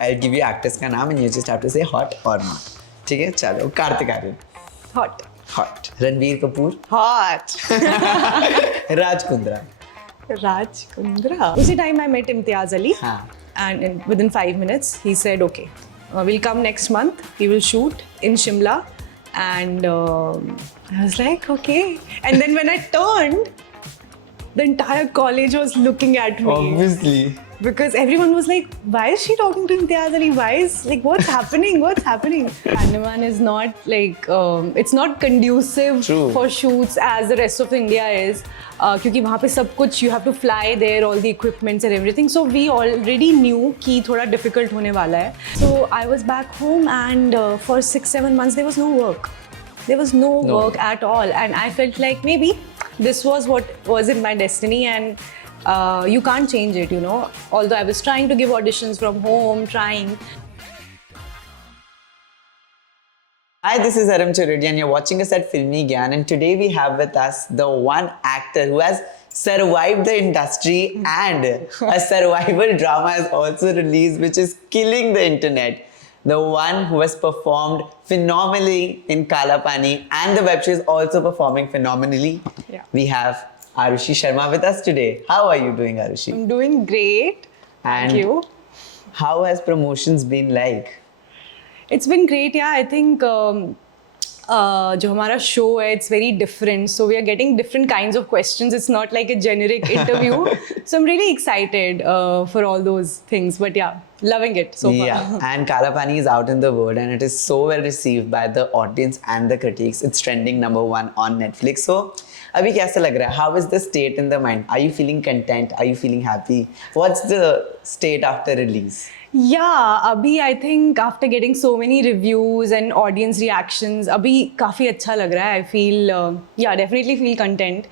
I'll give you actors का नाम and you just have to say hot or not. ठीक है चलो Kartik Aaryan Hot. hot Ranbir Kapoor Hot. Raj Kundra Raj Kundra. Usi time I met Imtiaz Ali. हाँ. And within 5 minutes, he said, okay, we'll come next month. He will shoot in Shimla. And I was like, okay. And then when I turned, the entire college was looking at me. obviously Because everyone was like, why is she talking to Imtiaz Ali? Why is, like, what's happening? What's happening? Andaman is not like, it's not conducive True. for shoots as the rest of India is. क्योंकि वहाँ पे सब कुछ, you have to fly there, all the equipments and everything. So we already knew कि थोड़ा difficult होने वाला है. So I was back home and for 6-7 months there was no work. There was no work at all. And I felt like maybe this was what was in my destiny and you can't change it, you know. Although I was trying to give auditions from home, trying. Hi, this is Aram Churudi and you're watching us at Filmi Gyan, and today we have with us the one actor who has survived the industry and a survival drama has also released which is killing the internet. The one who has performed phenomenally in Kaala Paani and the web show is also performing phenomenally. Yeah. We have Arushi Sharma with us today. How are you doing, Arushi? I'm doing great. And Thank you. how has promotions been like? It's been great, yeah. I think जो हमारा show है, it's very different. So we are getting different kinds of questions. It's not like a generic interview. So I'm really excited for all those things. But yeah, loving it so far. Yeah, and Kaala Paani is out in the world and it is so well received by the audience and the critics. It's trending #1 on Netflix. So, अभी कैसा लग रहा है? How is the state in the mind? Are you feeling content? Are you feeling happy? What's the state after release? Yeah, अभी I think after getting so many reviews and audience reactions, अभी काफ़ी अच्छा लग रहा है. I feel, yeah, definitely feel content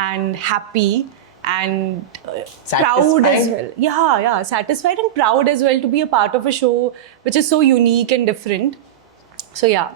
and happy and proud as well. Yeah, satisfied and proud as well to be a part of a show which is so unique and different. So yeah,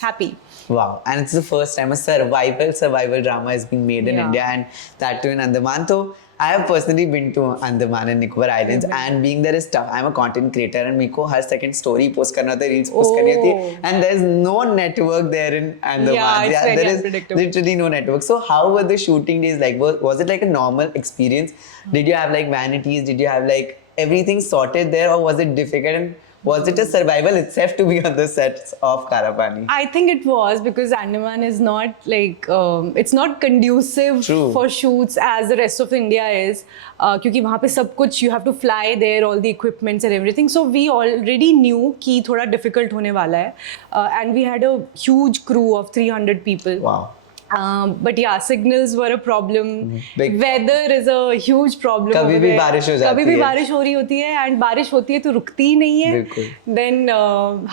happy. Wow, and it's the first time a survival drama is being made in India, and that too in Andaman. So I have personally been to Andaman and Nicobar Islands, and being there is tough. I'm a content creator, and मेरे को हर second story post करना होता है, reels post करनी होती है, and there's no network there in Andaman. Yeah, it's very there is unpredictable. literally no network. So how were the shooting days like? Was it like a normal experience? Did you have like vanities? Did you have like everything sorted there, or was it difficult? And was it a survival itself to be on the sets of Kaala Paani? I think it was because Andaman is not like it's not conducive True. for shoots as the rest of India is. क्योंकि वहाँ पे सब कुछ you have to fly there, all the equipments and everything. So we already knew कि थोड़ा difficult होने वाला है. And we had a huge crew of 300 people. Wow. But yeah, signals were a problem. Big Weather is a huge problem. कभी भी बारिश हो जाती है. कभी भी बारिश हो रही होती है and बारिश होती है तो रुकती ही नहीं है. बिल्कुल. Then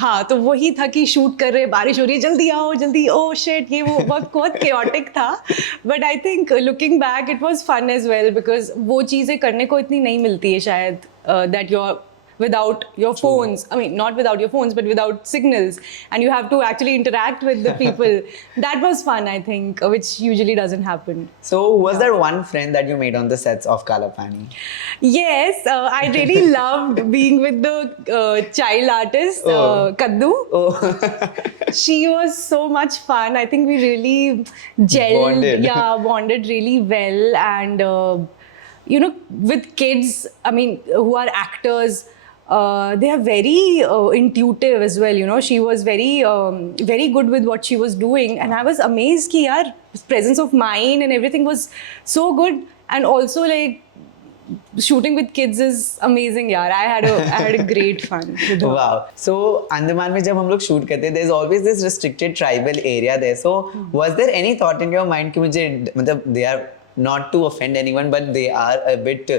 हाँ तो वही था कि शूट कर रहे, बारिश हो रही है, जल्दी आओ जल्दी, oh shit, ये वो बहुत chaotic था. But I think looking back it was fun as well because वो चीज़ें करने को इतनी नहीं मिलती है शायद that you're without your phones. I mean, not without your phones, but without signals. And you have to actually interact with the people. That was fun, I think, which usually doesn't happen. So, was there one friend that you made on the sets of Kaala Paani? Yes, I really loved being with the child artist, Kaddu. Oh. She was so much fun. I think we really gelled. Bonded. Yeah, bonded really well. And, you know, with kids, I mean, who are actors, they are very intuitive as well, you know. She was very very good with what she was doing, and I was amazed कि यार presence of mind and everything was so good, and also like shooting with kids is amazing, yaar. I had a great fun with her. Wow. So Andaman में जब हम लोग shoot करते, there's always this restricted tribal area there. So was there any thought in your mind कि मुझे मतलब they are not to offend anyone, but they are a bit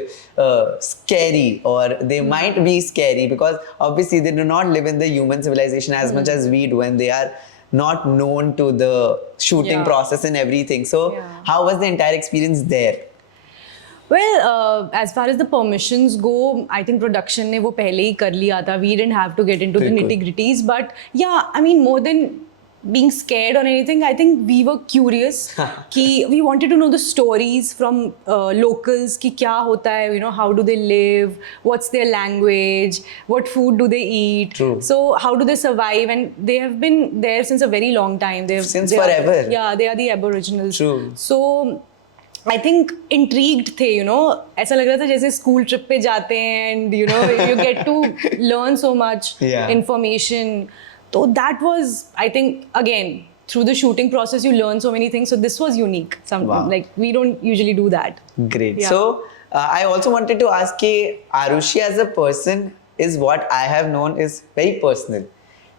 scary, or they might be scary because obviously they do not live in the human civilization as much as we do, and they are not known to the shooting process and everything. So how was the entire experience there? Well, as far as the permissions go, I think production ने वो पहले ही कर लिया था. We didn't have to get into the nitty-gritties. But yeah, I mean, more than being scared or anything. I think we were curious. कि we wanted to know the stories from locals. कि क्या होता है, you know, how do they live? What's their language? What food do they eat? True. So how do they survive? And they have been there since a very long time. Since they forever. they are the Aboriginals. True. So I think intrigued थे, you know, ऐसा लग रहा था जैसे school trip पे जाते हैं and you know you get to learn so much information. So that was, I think, again, through the shooting process you learn so many things. So this was unique. Like we don't usually do that. Great. Yeah. So I also wanted to ask कि Arushi as a person is what I have known is very personal.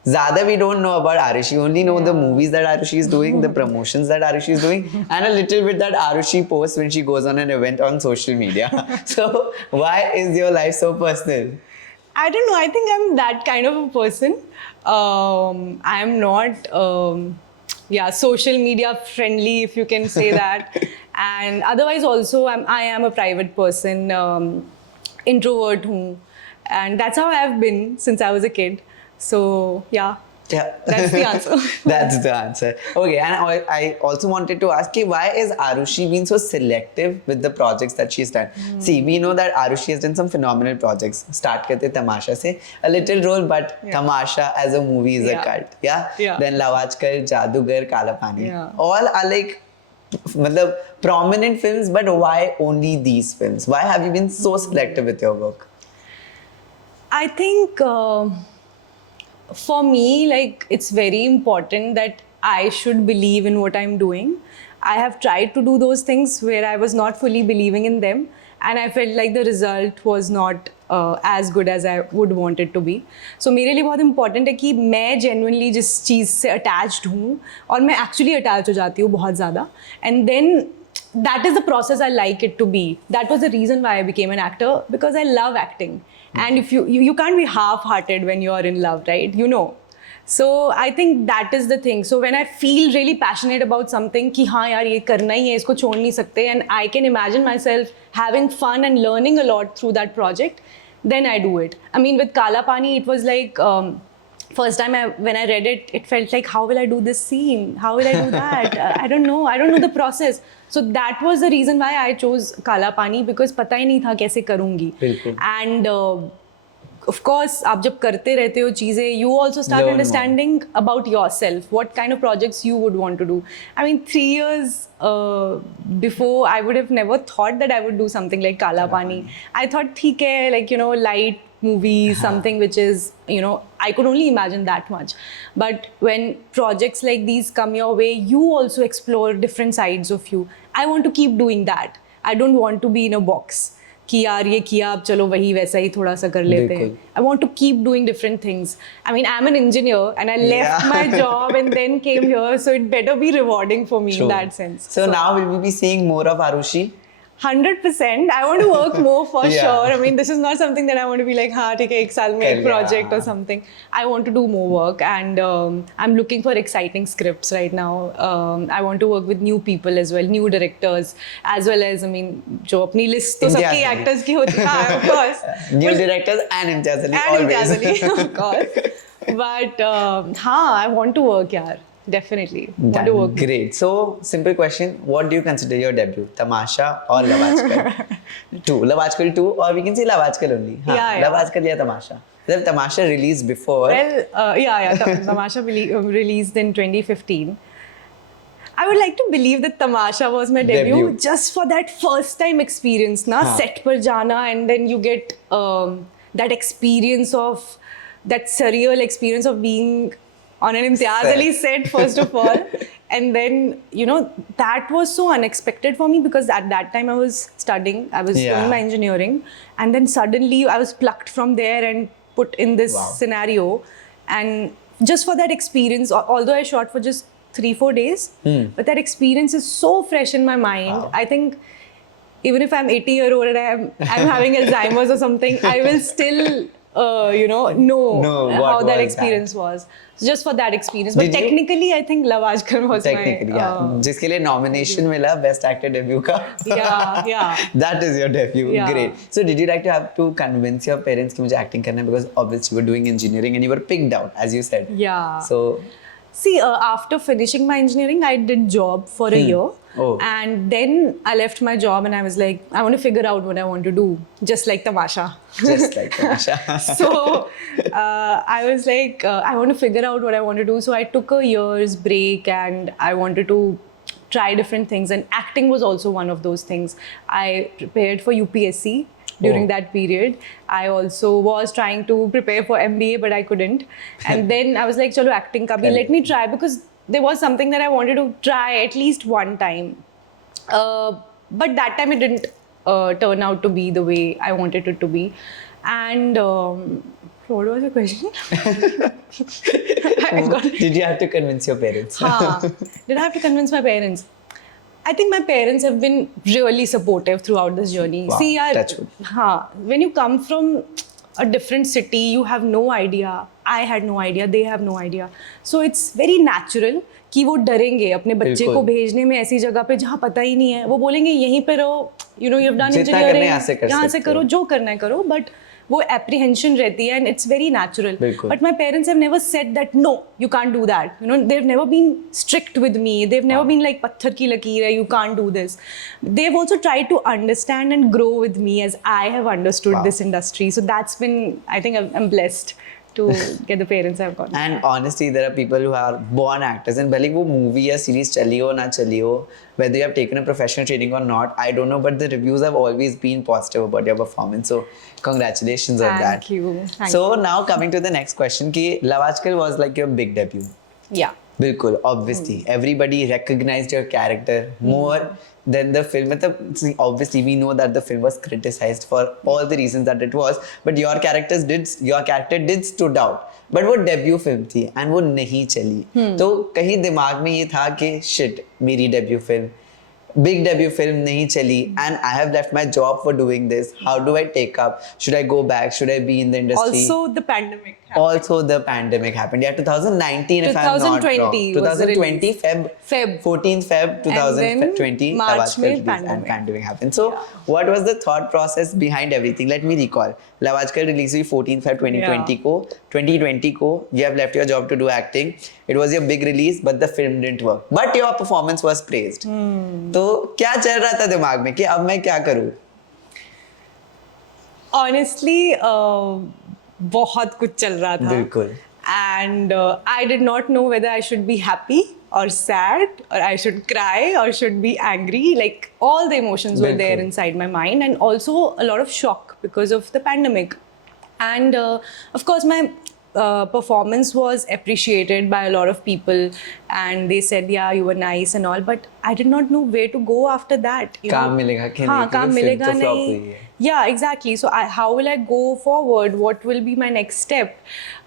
Zyada we don't know about Arushi, only know the movies that Arushi is doing, the promotions that Arushi is doing, and a little bit that Arushi posts when she goes on an event on social media. So why is your life so personal? I don't know. I think I'm that kind of a person. I'm not, social media friendly, if you can say that. And otherwise, also, I am a private person, introvert hoon. And that's how I've been since I was a kid. So, yeah. That's the answer. That's the answer. Okay, and I also wanted to ask you, why is Arushi being so selective with the projects that she's done? See, we know that Arushi has done some phenomenal projects. Start karte Tamasha se, a little role, but Tamasha as a movie is a cult. Yeah. Then Lavachkar, Jadugar, Kaala Paani. Yeah. All are like prominent films, but why only these films? Why have you been so selective with your work? I think for me, like, it's very important that I should believe in what I'm doing. I have tried to do those things where I was not fully believing in them, and I felt like the result was not as good as I would want it to be. So मेरे लिए बहुत important है कि मैं genuinely जिस चीज़ से attached हूँ और मैं actually attached हो जाती हूँ बहुत ज़्यादा, and then that is the process I like it to be. That was the reason why I became an actor, because I love acting. And if you can't be half-hearted when you're in love, right? You know. So I think that is the thing. So when I feel really passionate about something, कि हाँ यार ये करना ही है, इसको छोड़ नहीं सकते, and I can imagine myself having fun and learning a lot through that project, then I do it. I mean, with Kaala Paani, it was like first time when I read it, it felt like, how will I do this scene? How will I do that? I don't know. I don't know the process. So that was the reason why I chose Kaala Paani, because पता ही नहीं था कैसे करूँगी. And of course, आप जब करते रहते हो चीज़ें, you also start Learn understanding about yourself, what kind of projects you would want to do. I mean, 3 years before, I would have never thought that I would do something like Kaala Paani. I thought, ठीक है, like, you know, light movies, something which is, you know, I could only imagine that much. But when projects like these come your way, you also explore different sides of you. I want to keep doing that. I don't want to be in a box. कि यार ये किया अब चलो वही वैसा ही थोड़ा सा कर लेते हैं. I want to keep doing different things. I mean, I'm an engineer and I left my job and then came here, so it better be rewarding for me in that sense. So now will we be seeing more of Arushi? 100%. I want to work more for sure. I mean, this is not something that I want to be like, हाँ ठीक है एक साल में एक project or something. I want to do more work, and I'm looking for exciting scripts right now. I want to work with new people as well, new directors, as well as, I mean, जो अपनी list तो सबके actors की होती है, of course. New directors and Imtiaz Ali, always. And Imtiaz Ali, of course. But हाँ, I want to work यार. Definitely. Want to work. Great. So, simple question. What do you consider your debut? Tamasha or Lavachkar? 2. Lavachkar 2, or we can say Lavachkar only. Lavachkar or Tamasha? The Tamasha released before. Well, Tamasha released in 2015. I would like to believe that Tamasha was my debut just for that first time experience, na set par jana, and then you get that experience of that surreal experience of being on an Imtiaz Ali set, first of all. And then, you know, that was so unexpected for me, because at that time I was studying, I was doing my engineering, and then suddenly I was plucked from there and put in this scenario. And just for that experience, although I shot for just 3-4 days, but that experience is so fresh in my mind. I think even if I'm 80-year-old and I'm having Alzheimer's or something, I will still know how that experience was. So just for that experience. But technically, I think Lavachkar was my... जिसके लिए nomination मिला Best Actor Debut का. Yeah. That is your debut. Yeah. Great. So did you have to convince your parents कि मुझे acting करना है, because obviously you were doing engineering and you were picked out, as you said. Yeah. So See, after finishing my engineering, I did job for a year. Oh. And then I left my job and I was like, I want to figure out what I want to do, just like Tamasha. Just like Tamasha. So I was like, I want to figure out what I want to do. So I took a year's break and I wanted to try different things. And acting was also one of those things. I prepared for UPSC. During that period, I also was trying to prepare for MBA, but I couldn't. And then I was like, chalo, acting ka bhi, let me try, because there was something that I wanted to try at least one time. But that time it didn't turn out to be the way I wanted it to be. And what was the question? Did you have to convince your parents? Did I have to convince my parents? I think my parents have been really supportive throughout this journey. Wow, See, that's good. When you come from a different city, you have no idea. I had no idea. They have no idea. So it's very natural कि वो डरेंगे अपने बच्चे को भेजने में ऐसी जगह पे जहाँ पता ही नहीं है. वो बोलेंगे यहीं पे रहो, you know, you've done engineering, यहाँ से करो, जो करना है करो. But वो apprehension रहती है and it's very natural. But my parents have never said that no, you can't do that. You know, they've never been strict with me. They've never been like पत्थर की लकीर है, you can't do this. They've also tried to understand and grow with me as I have understood this industry. So that's been, I think I'm blessed to get the parents I've got. And honestly, there are people who are born actors, and भले वो movie या series चली हो ना चली हो, whether you have taken a professional training or not, I don't know, but the reviews have always been positive about your performance. So congratulations on that. Thank you. So now coming to the next question, कि Love Aajkal was like your big debut. Yeah. बिल्कुल, obviously everybody recognized your character more than the film. मतलब obviously we know that the film was criticized for all the reasons that it was, but your character did stood out. But वो debut film थी and वो नहीं चली. तो कहीं दिमाग में ये था कि shit, मेरी debut film, big debut film नहीं चली, and I have left my job for doing this. How do I take up? Should I go back? Should I be in the industry? Also the pandemic happened. Also the pandemic happened. Yeah, 2019 if I'm not wrong. 2020 Feb 14th Feb 2020 March में pandemic happened. So what was the thought process behind everything? Let me recall. Love Aajkal released 14th Feb 2020 को you have left your job to do acting. It was your big release, but the film didn't work. But your performance was praised. तो क्या चल रहा था दिमाग में कि अब मैं क्या करूँ? Honestly, बहुत कुछ चल रहा था. बिल्कुल. And I did not know whether I should be happy or sad, or I should cry or should be angry. Like all the emotions were there inside my mind, and also a lot of shock because of the pandemic. And of course, my performance was appreciated by a lot of people, and they said, yeah, you were nice and all, but I did not know where to go after that. काम मिलेगा कि नहीं? काम मिलेगा नहीं. Yeah, exactly. So how will I go forward? What will be my next step?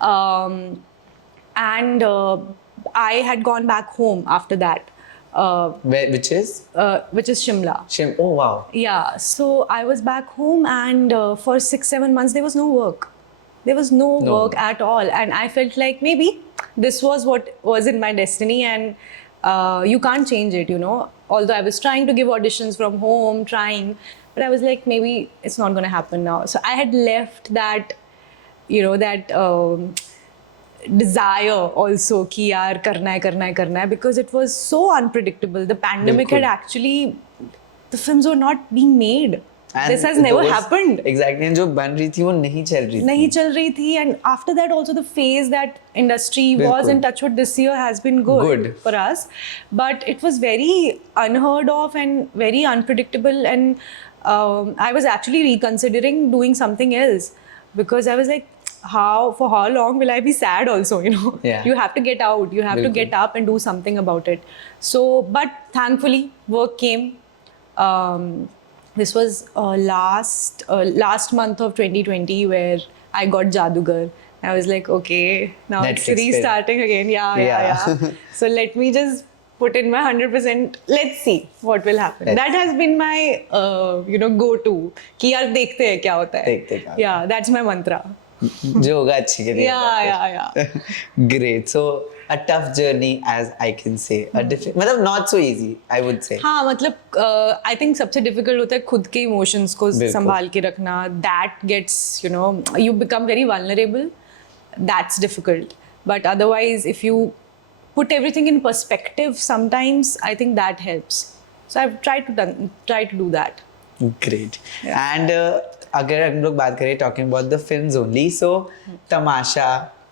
And I had gone back home after that. Which is Shimla. Oh wow. Yeah. So I was back home, and for 6-7 months there was no work. There was no work at all, and I felt like maybe this was what was in my destiny, and you can't change it, you know. Although I was trying to give auditions from home, but I was like, maybe it's not going to happen now. So I had left that, you know, that desire also कि यार करना है, because it was so unpredictable. The pandemic had actually, the films were not being made. And this has never happened. Exactly. And जो बन रही थी वो नहीं चल रही थी. And after that also the phase that industry was in touch with this year has been good for us. But it was very unheard of and very unpredictable. And I was actually reconsidering doing something else, because I was like, for how long will I be sad also, you know? Yeah. You have to get out. You have to get up and do something about it. So, but thankfully work came. This was last month of 2020 where I got Jadugar. I was like, okay, now Netflix it's restarting again. Yeah. So let me just put in my 100%. Let's see what will happen. That has been my, go-to. कि यार देखते हैं क्या होता है. Yeah, that's my mantra. जो होगा अच्छी के लिए. Yeah. Great. So a tough journey, as I can say. मतलब not so easy, I would say. हाँ, मतलब I think सबसे difficult होता है खुद के emotions को संभाल के रखना. That gets, you become very vulnerable. That's difficult. But otherwise, if you put everything in perspective, sometimes I think that helps. So I've tried to do that. Great. And अगर हम लोग बात करें talking about the films only, so तमाशा,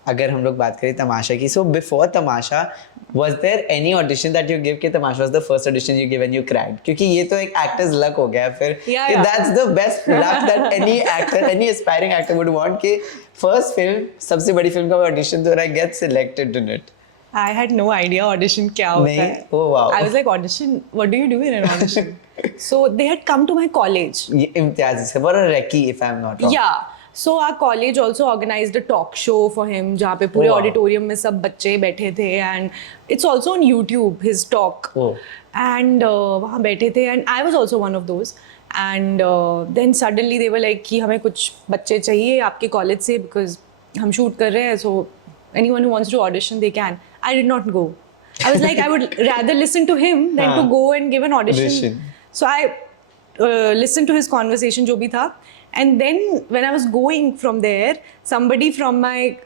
अगर हम लोग बात करें तमाशा की, so before Tamasha, was there any audition that you give कि तमाशा was the first audition you gave and you cracked? क्योंकि ये तो एक actor's luck हो गया फिर. Yeah. That's the best luck that any actor, any aspiring actor would want कि first film, सबसे बड़ी film का audition तो I get selected in it. I had no idea audition क्या होता है. नहीं? Oh wow. I was like, audition? What do you do in an audition? So they had come to my college. ये इम्तियाज से for a recce if I'm not wrong. Yeah. So our college also organized a talk show for him जहाँ पे पूरे Wow. auditorium में सब बच्चे बैठे थे, and it's also on YouTube, his talk. Oh. And वहाँ बैठे थे, and I was also one of those. And then suddenly they were like कि हमें कुछ बच्चे चाहिए आपके college से because हम shoot कर रहे हैं, so anyone who wants to audition they can. I did not go. I was like, I would rather listen to him than to go and give an audition. So I listened to his conversation जो भी था, and then when I was going from there, somebody from my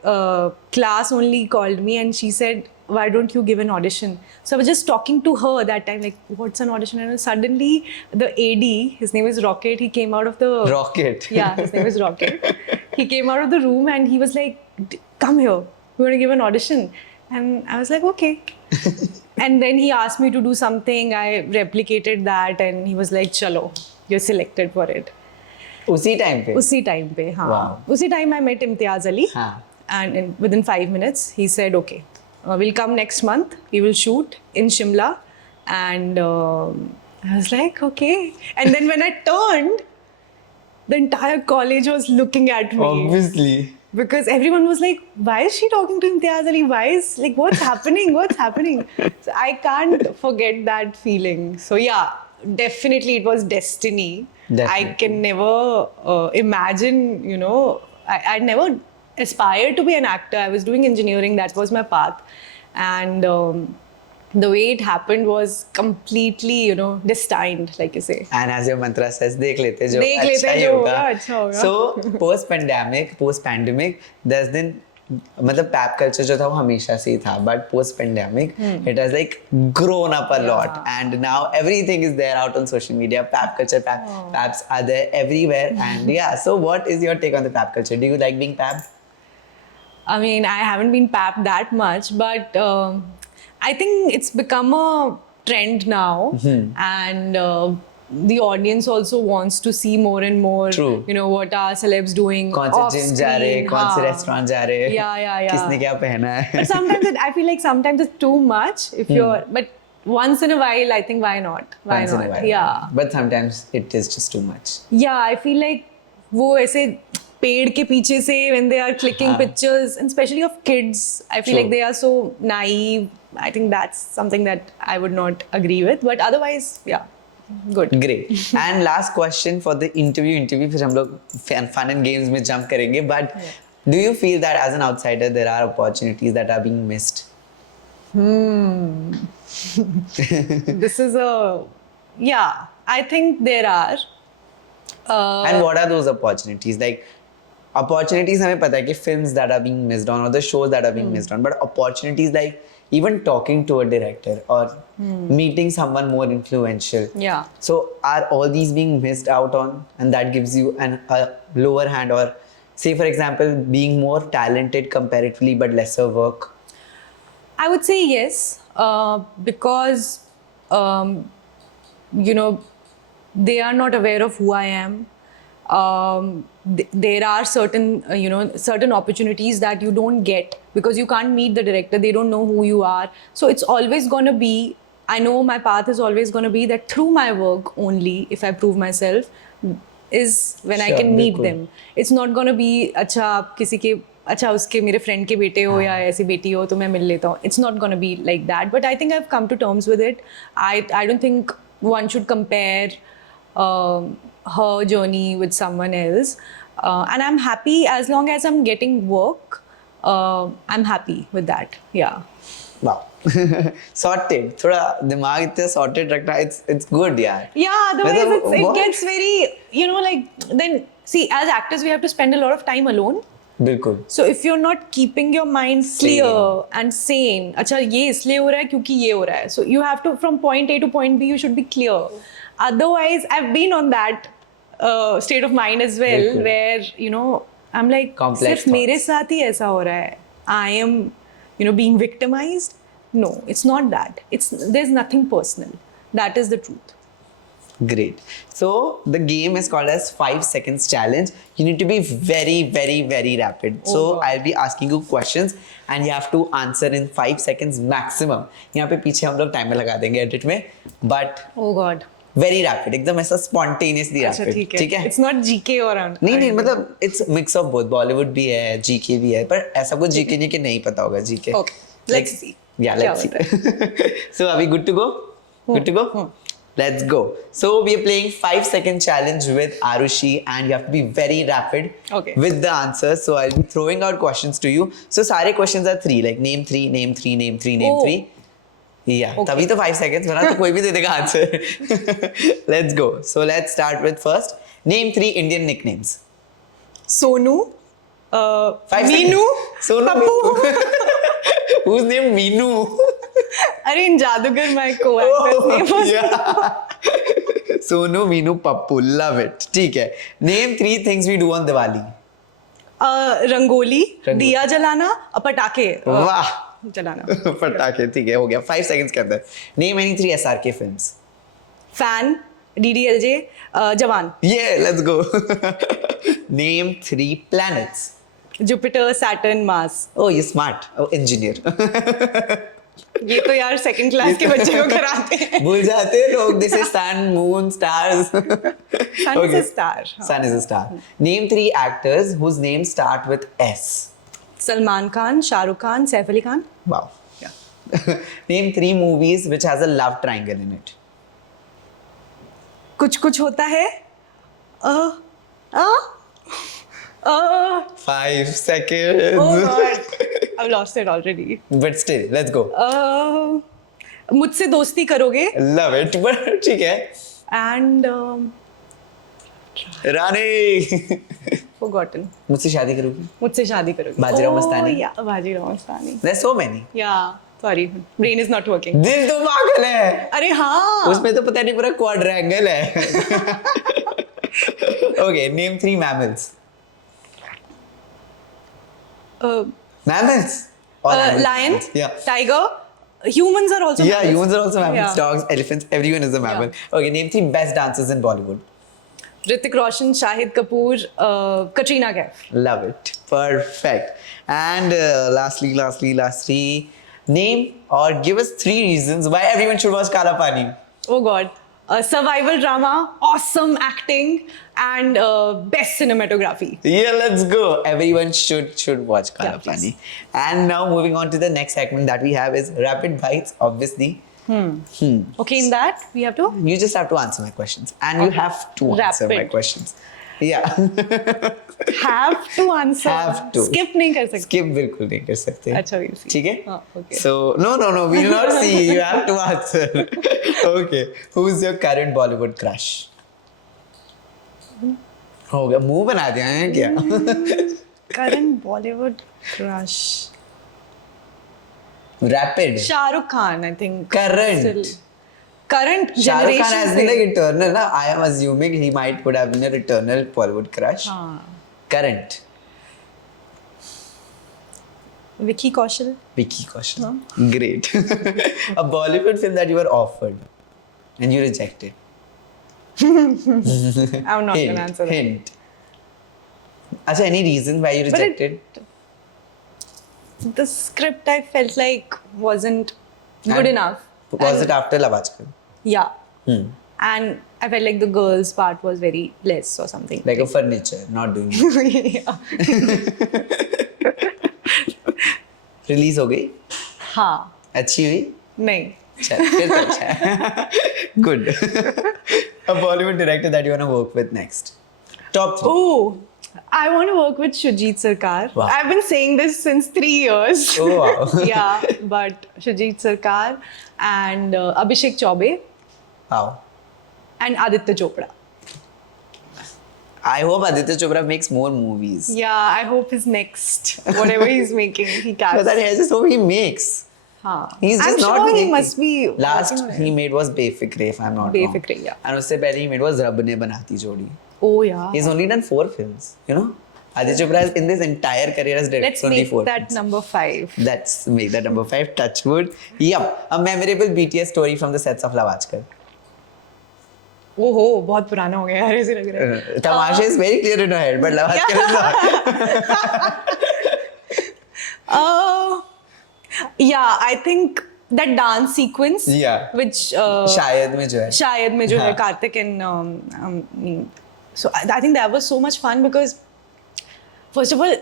class only called me and she said, why don't you give an audition? So I was just talking to her that time, like, what's an audition? And suddenly the AD, his name is Rocket, he came out of the... Rocket? Yeah, his name is Rocket. He came out of the room and he was like, come here, we're going to give an audition. And I was like, okay. And then he asked me to do something, I replicated that and he was like, chalo, you're selected for it. उसी time पे? उसी time पे, हाँ. Wow. उसी time I met Imtiaz Ali. हाँ. And within 5 minutes, he said, okay, we'll come next month, we will shoot in Shimla. And I was like, okay. And then when I turned, the entire college was looking at me. Obviously. Because everyone was like, why is she talking to Imtiaz Ali? Why is, like, what's happening? What's happening? So I can't forget that feeling. So yeah, definitely it was destiny. Definitely. I can never imagine, you know, I never aspired to be an actor. I was doing engineering, that was my path. And the way it happened was completely, you know, destined, like you say. And as your mantra says, देख लेते जो देख लेते अच्छा ही जो होगा. होगा, अच्छा होगा. So post pandemic, there's then मतलब पैप कल्चर जो था वो हमेशा से ही था, but post pandemic it has like grown up a lot, and now everything is there out on social media. Pap culture, paps are there everywhere, and yeah. So what is your take on the pap culture? Do you like being papped? I mean, I haven't been papped that much, but I think it's become a trend now, and the audience also wants to see more and more. True. You know, what are celebs doing? कौन से gym जा रहे, कौन से restaurant जा रहे, Yeah. किसने क्या पहना है. But sometimes I feel like sometimes it's too much if you're. But once in a while, I think why not? Why Once not? in a while. Yeah. But sometimes it is just too much. Yeah, I feel like वो ऐसे पेड़ के पीछे से when they are clicking pictures, and especially of kids, I feel like they are so naive. I think that's something that I would not agree with. But otherwise, yeah, good. Great. And last question for the interview. फिर हम लोग fun and games में jump करेंगे. But do you feel that as an outsider there are opportunities that are being missed? This is I think there are. And what are those opportunities? Like opportunities हमें पता है कि films that are being missed on or the shows that are being missed on, but opportunities like even talking to a director or meeting someone more influential. Yeah. So are all these being missed out on, and that gives you a lower hand, or say for example being more talented comparatively but lesser work? I would say yes, because you know, they are not aware of who I am. There are certain certain opportunities that you don't get because you can't meet the director. They don't know who you are. So it's always going to be, I know my path is always going to be that through my work only, if I prove myself, is when I can meet them. It's not going to be अच्छा आप किसी के अच्छा उसके मेरे friend के बेटे हो या ऐसी बेटी हो तो मैं मिल लेता हूँ. It's not going to be like that. But I think I've come to terms with it. I don't think one should compare her journey with someone else, and I'm happy as long as I'm getting work. I'm happy with that. Yeah. Wow. Sorted. थोड़ा दिमाग इतना sorted रखना, it's good यार. Yeah, otherwise it what? gets very, like, then see, as actors we have to spend a lot of time alone. बिल्कुल. So if you're not keeping your mind clear and sane, अच्छा ये इसलिए हो रहा है क्योंकि ये हो रहा है. So you have to from point A to point B you should be clear. Otherwise, I've been on that state of mind as well, बिल्कुल. where you know I'm like Complex सिर्फ मेरे साथ ही ऐसा हो रहा है. I am being victimized. No, it's not that. There's nothing personal. That is the truth. Great. So the game is called as 5 seconds challenge. You need to be very, very, very rapid. So God. I'll be asking you questions and you have to answer in 5 seconds maximum. यहाँ पे पीछे हम लोग timer लगा देंगे edit में, but Oh God. very rapid, एकदम ऐसा spontaneously अच्छा rapid. ठीक है. It's not GK or नहीं मतलब it's mix of both. Bollywood भी है, GK भी है, पर ऐसा कुछ GK नहीं कि नहीं पता होगा GK. Okay. Let's see. Yeah, let's see. So are we good to go? Good to go? Let's go. So we are playing 5 second challenge with Arushi and you have to be very rapid with the answers. So I'll be throwing out questions to you. So सारे questions are 3, like name 3, name 3, name 3, name 3. Yeah, तभी तो 5 seconds बना तो कोई भी दे देगा answer. Let's go. So let's start with first. Name 3 Indian nicknames. Sonu, 5 Meenu, Sonu. Pappu. Who's named Meenu? अरे इन जादूगर my co-actor's name was Sonu, Meenu, Pappu. Love it. ठीक है. Name 3 things we do on Diwali. Rangoli, दिया जलाना, पटाखे वाह जलाना. पटाखे. ठीक है, हो गया 5 seconds के अंदर. Name any 3 SRK films. Fan, DDLJ, जवान. Yeah, let's go. Name 3 planets. Jupiter, Saturn, Mars. Oh, you're smart. Oh, engineer. ये तो यार सेकंड क्लास के बच्चे को कराते हैं. भूल जाते हैं लोग. This is sun, moon, stars. Sun is a star. Sun is a star. Name 3 actors whose names start with S. Salman Khan, Shahrukh Khan, Saif Ali Khan. Wow. Yeah. Name 3 movies which has a love triangle in it. कुछ कुछ होता है. 5 seconds. Oh God, I've lost it already. But still, let's go. मुझसे दोस्ती करोगे. Love it. But ठीक है. And Rani. forgotten. मुझसे शादी करोगी. मुझसे शादी करोगे. Bajirao Mastani. Yeah, Bajirao Mastani. There's so many. Yeah, sorry, brain is not working. दिल तो पागल है. अरे हाँ. उसमें तो पता नहीं पूरा quadrangle है. Okay, name 3 mammals. Mammals. Lion, Yeah. tiger. Humans are also Yeah, mammals. humans are also mammals. Yeah. Dogs, elephants, everyone is a mammal. Okay, name 3 best dancers in Bollywood. Hrithik Roshan, Shahid Kapoor, Katrina Kaif. Love it. Perfect. And lastly, name or give us 3 reasons why everyone should watch Kaala Paani. Oh God. Survival drama, awesome acting, and best cinematography. Yeah, let's go. Everyone should watch Kaala Yeah, Paani. And now moving on to the next segment that we have is rapid bites, obviously. Okay, in that we have to. You just have to answer my questions. And you have to answer my Rapid. questions. Yeah. Have to answer. Have to. Skip नहीं कर सकते. Skip बिल्कुल नहीं कर सकते. अच्छा, we'll see. ठीक है? हाँ, okay. So, no, we'll not see. You have to answer. Okay. Who's your current Bollywood crush? हो गया, मुंह बना दिया है क्या? Current Bollywood crush. Rapid. Shah Rukh Khan, I think. Current. Still. Current Shah Rukh generation. Khan has been like eternal. Na? I am assuming he would have been an eternal Bollywood crush. हाँ. Current. Vicky Kaushal. Vicky Kaushal. Great. A Bollywood film that you were offered and you rejected. I'm not gonna answer that. Hint. Achha, any reason why you rejected? The script I felt like wasn't good enough. Was it after Love Aajkal? Yeah. And I felt like the girl's part was very less or something. Like a furniture, not doing it. Yeah. Release हो गई? हाँ. अच्छी हुई? नहीं. चल, फिर तो अच्छा है. Good. A Bollywood director that you want to work with next. Top 3. Oh, I want to work with Shujit Sarkar. Wow. I've been saying this since 3 years. Oh wow. Yeah, but Shujit Sarkar and Abhishek Chaubey Wow. and Aditya Chopra. I hope Aditya Chopra makes more movies. Yeah, I hope his next, whatever he's making, he But casts. that I just hope he makes. हाँ. He's just I'm not sure he making. must be. Last working on he it. made was Befikre, if I'm not wrong. Befikre, yeah. And उससे पहले he made was Rab Ne Banati Jodi. Oh yeah. He's only done 4 films, you know. Aditya Chopra has, in this entire career has directed Let's only make 4 that films. number 5. Let's make that number 5. Touchwood. Yup. A memorable BTS story from the sets of Love Aajkal. ओहो बहुत पुराना हो गया यार ऐसे लग रहा है. Tamasha is very clear in her head, but Love Aajkal is not. Yeah, I think that dance sequence. Yeah. Which शायद में जो है. शायद में जो है हाँ. Kartik and so I think that was so much fun because first of all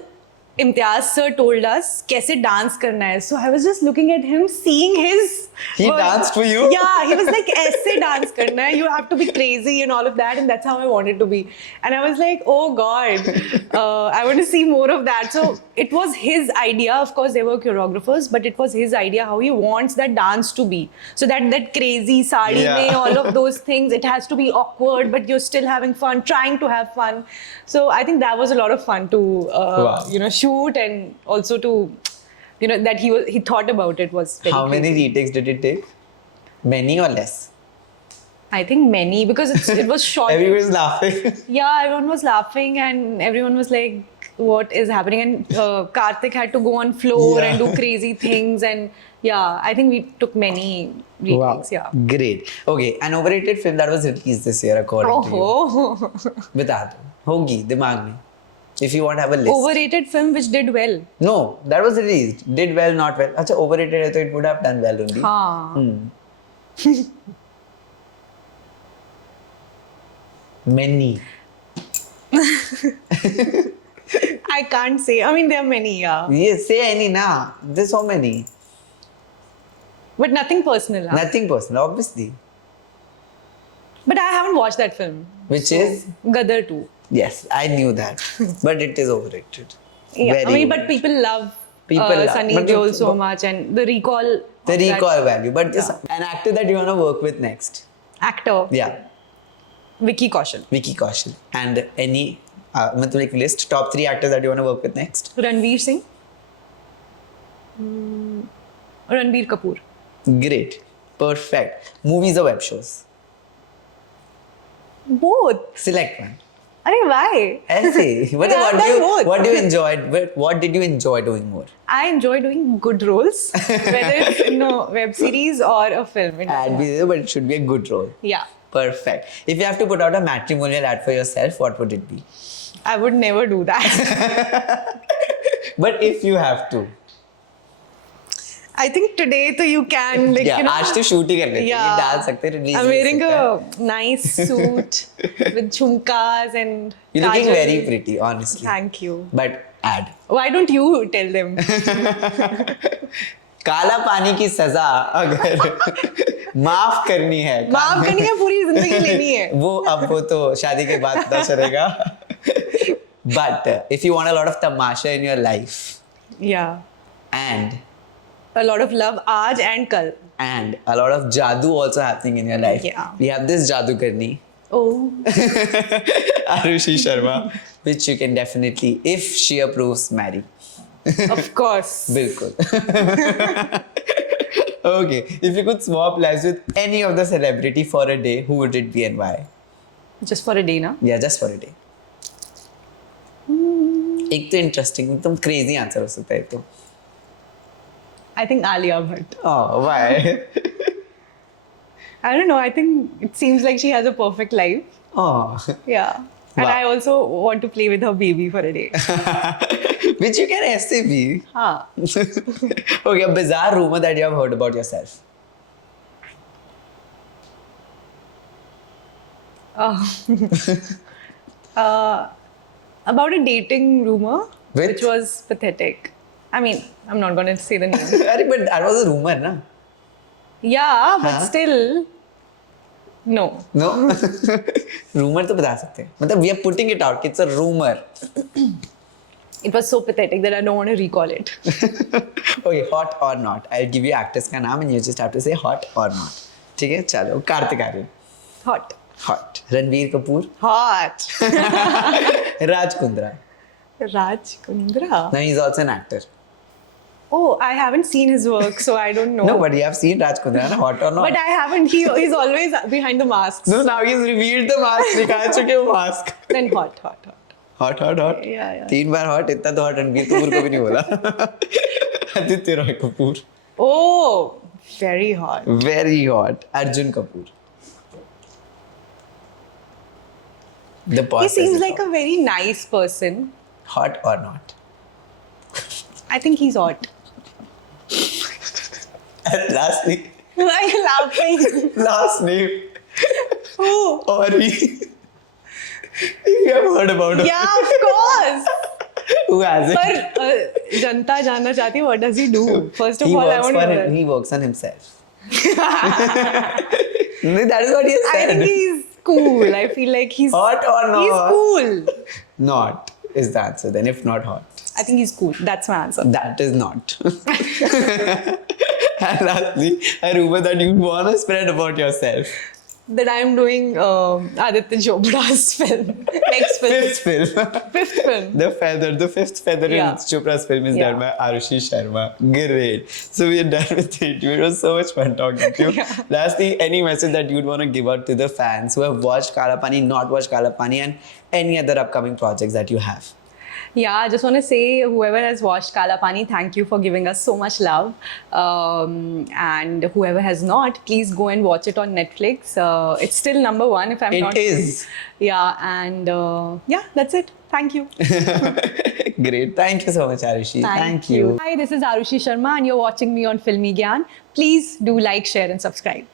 Imtiaz sir told us कैसे dance करना है. So I was just looking at him, seeing his. He danced for you? Yeah, he was like ऐसे dance करना है. You have to be crazy and all of that, and that's how I wanted to be. And I was like, oh God, I want to see more of that. So it was his idea. Of course, there were choreographers, but it was his idea how he wants that dance to be. So that crazy sari Yeah. mein, all of those things. It has to be awkward, but you're still having fun, trying to have fun. So I think that was a lot of fun to Wow. shoot, and also to that he thought about it was very How many crazy. retakes did it take? Many or less? I think many because it was short. Everyone was laughing. Yeah, everyone was laughing and everyone was like, what is happening? And Kartik had to go on floor Yeah. and do crazy things. And yeah, I think we took many retakes. Yeah. Great. Okay, an overrated film that was released this year according to you. Oh, बता दो. होगी दिमाग में. If you want to have a list. overrated film which did well. No, that was released. Did well, not well. अच्छा, overrated है तो it would have done well only. हाँ. Many. I can't say. I mean, there are many, yeah. Yes, say any na. There's so many. But nothing personal. Huh? Nothing personal, obviously. But I haven't watched that film. Which is? Gadar 2. Yes, I knew that. But it is overrated. Yeah, Very I mean, but overrated. people love People love. Sunny But Deol the- so much, and the recall. The of that recall value. But this, an actor that you want to work with next. actor, Yeah. Vicky Kaushal, Vicky Kaushal. And any, मतलब like list, top 3 actors that you want to work with next. Ranveer Singh, Ranbir Kapoor. Great. Perfect. Movies or web shows? Both. Select one. I mean, why? ऐसे. What, Yeah, I've done both. what do you enjoy? What did you enjoy doing more? I enjoy doing good roles, whether it's in a web series or a film. Ad be there, but it should be a good role. Yeah, Perfect. If you have to put out a matrimonial ad for yourself, what would it be? I would never do that. But if you have to. I think today, so you can like Yeah, आज तो shoot ही कर लेते हैं. Yeah. ये डाल सकते हैं, release I'm भी wearing सकते हैं. a nice suit with jhumkas and. You're looking kajal. very pretty, honestly. Thank you. But ad. Why don't you tell them? काला पानी की सजा अगर माफ करनी है माफ करनी है, पूरी जिंदगी लेनी है. वो तो शादी के बाद पता चलेगा. But if you want a lot of tamasha in your life Yeah. and A lot of love aaj and kal. a lot of jadoo also happening in your life, Yeah. we have this jadoo karni, Oh. Arushi Sharma, which you can definitely, if she approves, marry. Of course. Bilkul. Okay, if you could swap lives with any of the celebrity for a day, who would it be and why? Just for a day, na? Yeah, just for a day. एक तो interesting एकदम crazy answer हो सकता है तो. I think Alia Bhatt. Oh, why? I don't know. I think it seems like she has a perfect life. Oh, Yeah. And Wow. I also want to play with her baby for a day. which you can ऐसे भी. हाँ. Okay, a bizarre rumor that you have heard about yourself. About a dating rumor, With? which was pathetic. I mean, I'm not going to say the name. अरे but that was a rumor ना. Yeah, but Huh? still, no. No. Rumor तो बता सकते हैं. मतलब we are putting it out. It's a rumor. It was so pathetic that I don't want to recall it. Okay, hot or not. I'll give you actors का नाम and you just have to say hot or not. ठीक है चलो Kartik Aaryan. Hot. Hot. Ranbir Kapoor. Hot. Raj Kundra. Raj Kundra. Now he's also an actor. Oh, I haven't seen his work, so I don't know. No, but you have seen Raj Kundra, na? Hot or not? But I haven't. He's always behind the masks. No, now he's revealed the mask. निकाल चुके वो mask. Then hot. Hot. Yeah. 3 बार hot, इतना तो hot Ranbir Kapoor को भी नहीं बोला. Aditya Roy Kapoor. Oh, very hot. Very hot. Arjun Kapoor. The boss He seems is like a very nice person. hot or not. I think he's hot. And lastly, Why are you laughing? last name. Who? Ori. If you have heard about him. Yeah, of course. Who has it? पर जनता जानना चाहती है, what does he do? First of He all, I works want to for know him. that. He works on himself. No, that is what he has I said. think he's cool. I feel like he's Hot or not? He's cool. Not is the answer. Then if not hot, I think he's cool. That's my answer. that is not. And lastly, a rumor that you want to spread about yourself. That I'm doing Aditya Chopra's film. Next film. Fifth film. Fifth film. The fifth feather Yeah. in Chopra's film is Yeah. done by Arushi Sharma. Great. So we are done with it. It was so much fun talking to you. Yeah. Lastly, any message that you'd want to give out to the fans who have watched Kaala Paani, not watched Kaala Paani, and any other upcoming projects that you have? Yeah, I just want to say, whoever has watched Kaala Paani, thank you for giving us so much love. And whoever has not, please go and watch it on Netflix. It's still number 1 if I'm not. It is. Yeah, and yeah, that's it. Thank you. Great. Thank you so much, Arushi. Thank you. Hi, this is Arushi Sharma, and you're watching me on Filmy Gyan. Please do like, share, and subscribe.